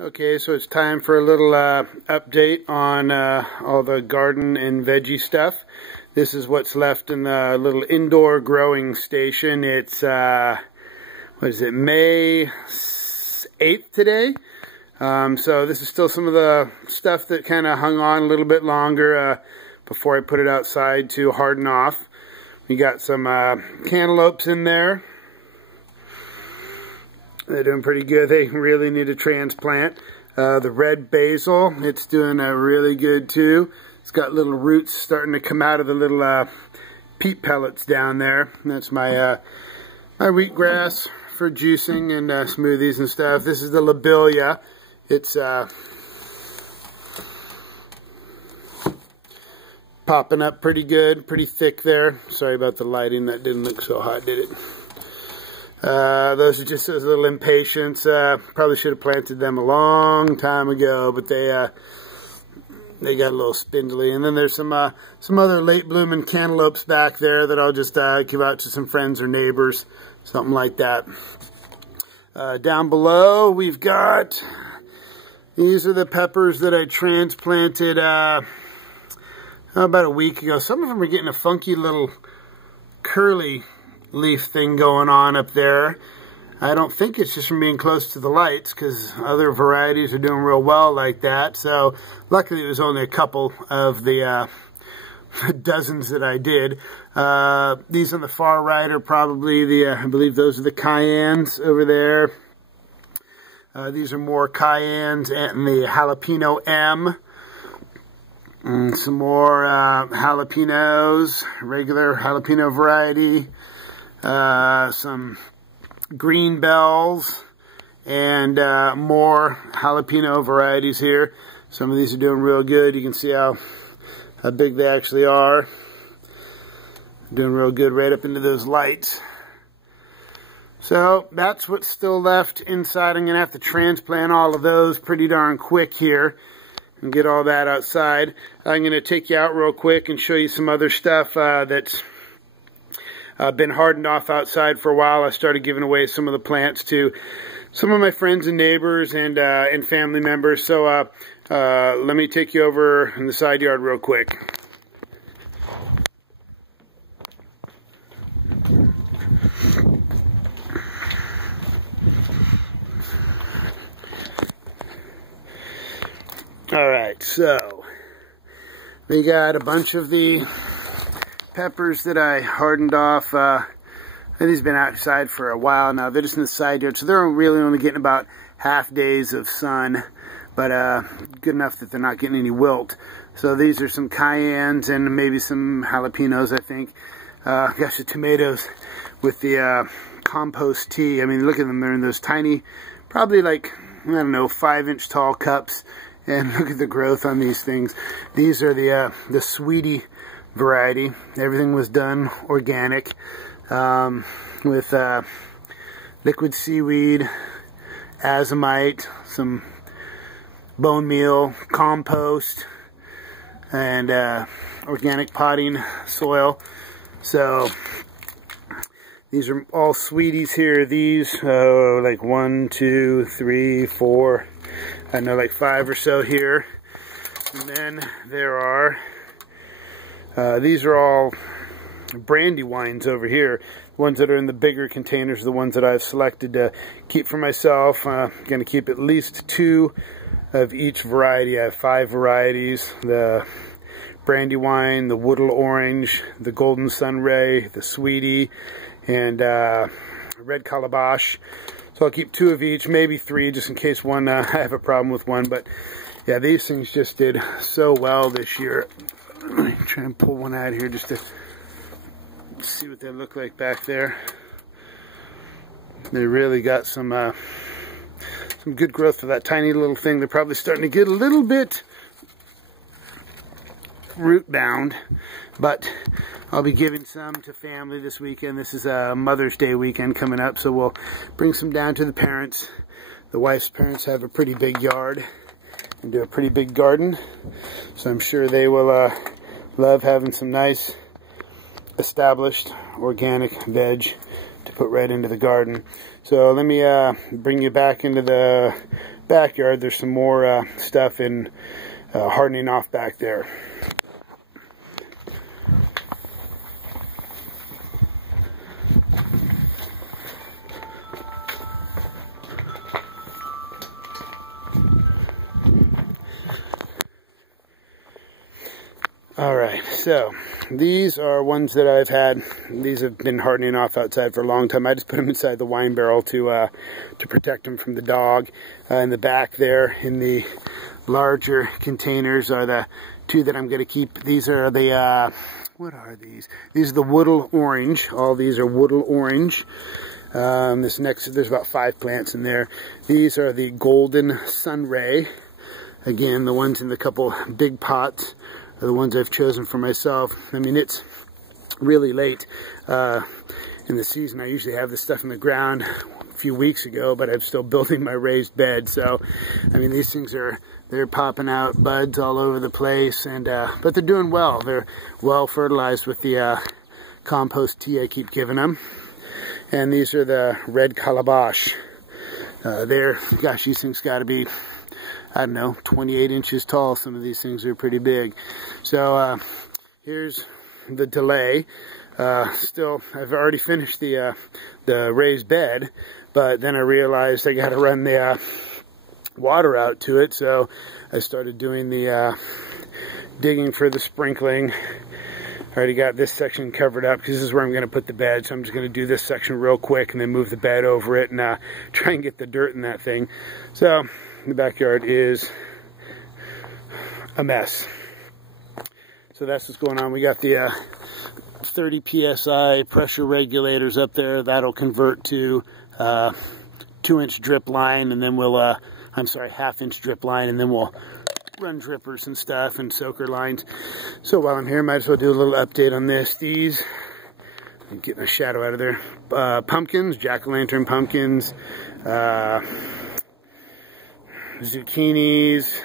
Okay, so it's time for a little update on all the garden and veggie stuff. This is what's left in the little indoor growing station. It's, what is it, May 8th today? So this is still some of the stuff that kind of hung on a little bit longer before I put it outside to harden off. We got some cantaloupes in there. They're doing pretty good. They really need a transplant. The red basil, it's doing really good too. It's got little roots starting to come out of the little peat pellets down there. That's my my wheatgrass for juicing and smoothies and stuff. This is the lobelia. It's popping up pretty good, pretty thick there. Sorry about the lighting. That didn't look so hot, did it? Those are just those little impatiens. Probably should have planted them a long time ago, but they got a little spindly. And then there's some other late blooming cantaloupes back there that I'll just give out to some friends or neighbors, something like that. Down below we've got, these are the peppers that I transplanted about a week ago. Some of them are getting a funky little curly leaf thing going on up there. I don't think it's just from being close to the lights, because other varieties are doing real well like that. So luckily it was only a couple of the dozens that I did. These on the far right are probably the, I believe those are the cayennes over there. These are more cayennes and the jalapeno M. And some more jalapenos, regular jalapeno variety. Some green bells, and more jalapeno varieties here. Some of these are doing real good. You can see how big they actually are. Doing real good right up into those lights. So that's what's still left inside. I'm going to have to transplant all of those pretty darn quick here and get all that outside. I'm going to take you out real quick and show you some other stuff that's been hardened off outside for a while. I started giving away some of the plants to some of my friends and neighbors and family members. So let me take you over in the side yard real quick. Alright, so we got a bunch of the peppers that I hardened off. These have been outside for a while now. They're just in the side yard, so they're really only getting about half days of sun, but good enough that they're not getting any wilt. So these are some cayennes and maybe some jalapenos, I think. Gosh, the tomatoes with the compost tea. I mean, look at them. They're in those tiny, probably like, I don't know, 5-inch tall cups. And look at the growth on these things. These are the sweetie variety. Everything was done organic with liquid seaweed, azomite, some bone meal, compost, and organic potting soil. So these are all sweeties here. These like 1, 2, 3, 4. I know like 5 or so here. And then there are these are all brandy wines over here. The ones that are in the bigger containers are the ones that I've selected to keep for myself. I'm going to keep at least 2 of each variety. I have 5 varieties. The brandy wine, the woodle orange, the golden sunray, the sweetie, and red calabash. So I'll keep 2 of each, maybe 3, just in case one I have a problem with one. But yeah, these things just did so well this year. Let me try and pull one out here just to see what they look like back there. They really got some good growth for that tiny little thing. They're probably starting to get a little bit root bound, but I'll be giving some to family this weekend. This is a Mother's Day weekend coming up, so we'll bring some down to the parents. The wife's parents have a pretty big yard and do a pretty big garden, so I'm sure they will love having some nice established organic veg to put right into the garden. So let me bring you back into the backyard. There's some more stuff in hardening off back there. Alright, so these are ones that I've had. These have been hardening off outside for a long time. I just put them inside the wine barrel to protect them from the dog. In the back there, in the larger containers, are the two that I'm going to keep. These are the, what are these? These are the Woodle Orange. All these are Woodle Orange. This next, there's about 5 plants in there. These are the Golden Sunray. Again, the ones in the couple big pots are the ones I've chosen for myself. I mean, it's really late in the season. I usually have this stuff in the ground a few weeks ago, but I'm still building my raised bed. So, I mean, these things they're popping out buds all over the place, and but they're doing well. They're well fertilized with the compost tea I keep giving them. And these are the red calabash. Gosh, these things got to be, I don't know, 28 inches tall. Some of these things are pretty big. So here's the delay. Still, I've already finished the raised bed, but then I realized I got to run the water out to it. So I started doing the digging for the sprinkling. I already got this section covered up because this is where I'm going to put the bed. So I'm just going to do this section real quick and then move the bed over it and try and get the dirt in that thing. So the backyard is a mess. So that's what's going on. We got the 30 psi pressure regulators up there. That'll convert to 2-inch drip line, and then we'll I'm sorry, 1/2-inch drip line, and then we'll run drippers and stuff and soaker lines. So while I'm here, might as well do a little update on this. These, I'm getting a shadow out of there. Pumpkins, jack-o'-lantern pumpkins, zucchinis.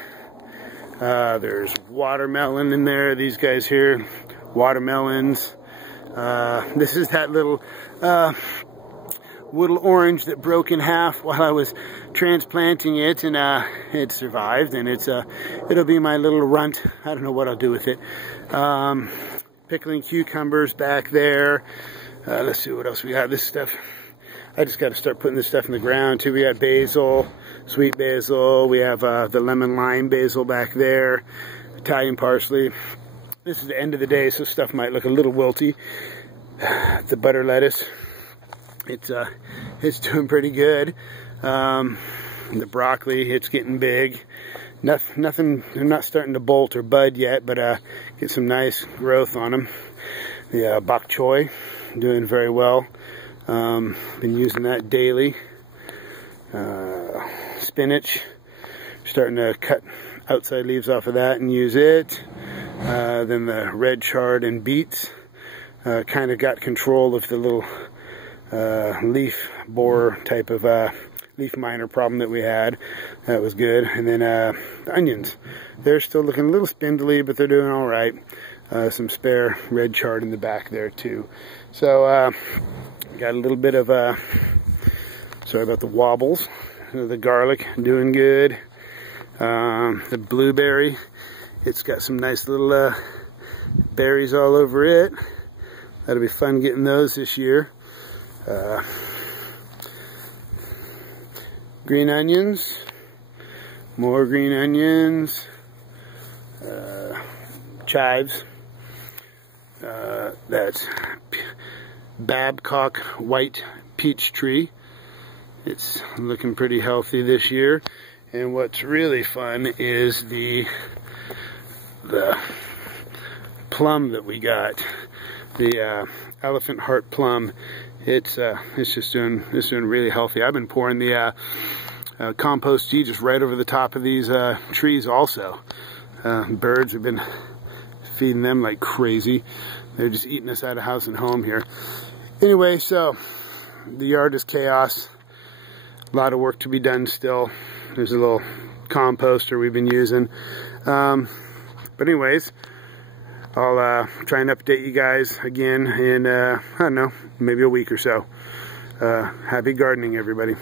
There's watermelon in there. These guys here, watermelons. This is that little Woodle Orange that broke in half while I was transplanting it, and it survived, and it'll be my little runt. I don't know what I'll do with it. Pickling cucumbers back there. Let's see what else we got. This stuff, I just got to start putting this stuff in the ground too. We got basil, sweet basil. We have the lemon lime basil back there. Italian parsley. This is the end of the day, so stuff might look a little wilty. The butter lettuce, it's doing pretty good. The broccoli, it's getting big. Nothing, they're not starting to bolt or bud yet, but get some nice growth on them. The bok choy, doing very well. Been using that daily. Spinach, starting to cut outside leaves off of that and use it. Then the red chard and beets, kind of got control of the little leaf borer type of leaf miner problem that we had. That was good. And then the onions, they're still looking a little spindly, but they're doing all right. Some spare red chard in the back there too. So got a little bit of sorry about the wobbles. The garlic, doing good. The blueberry, it's got some nice little berries all over it. That'll be fun getting those this year. Green onions, more green onions, chives. That's Babcock white peach tree. It's looking pretty healthy this year. And what's really fun is the plum that we got, the elephant heart plum. It's doing really healthy. I've been pouring the compost tea just right over the top of these trees also. Birds have been feeding them like crazy. They're just eating us out of house and home here. Anyway, so the yard is chaos. A lot of work to be done still. There's a little composter we've been using. But anyways, I'll try and update you guys again in, I don't know, maybe a week or so. Happy gardening, everybody.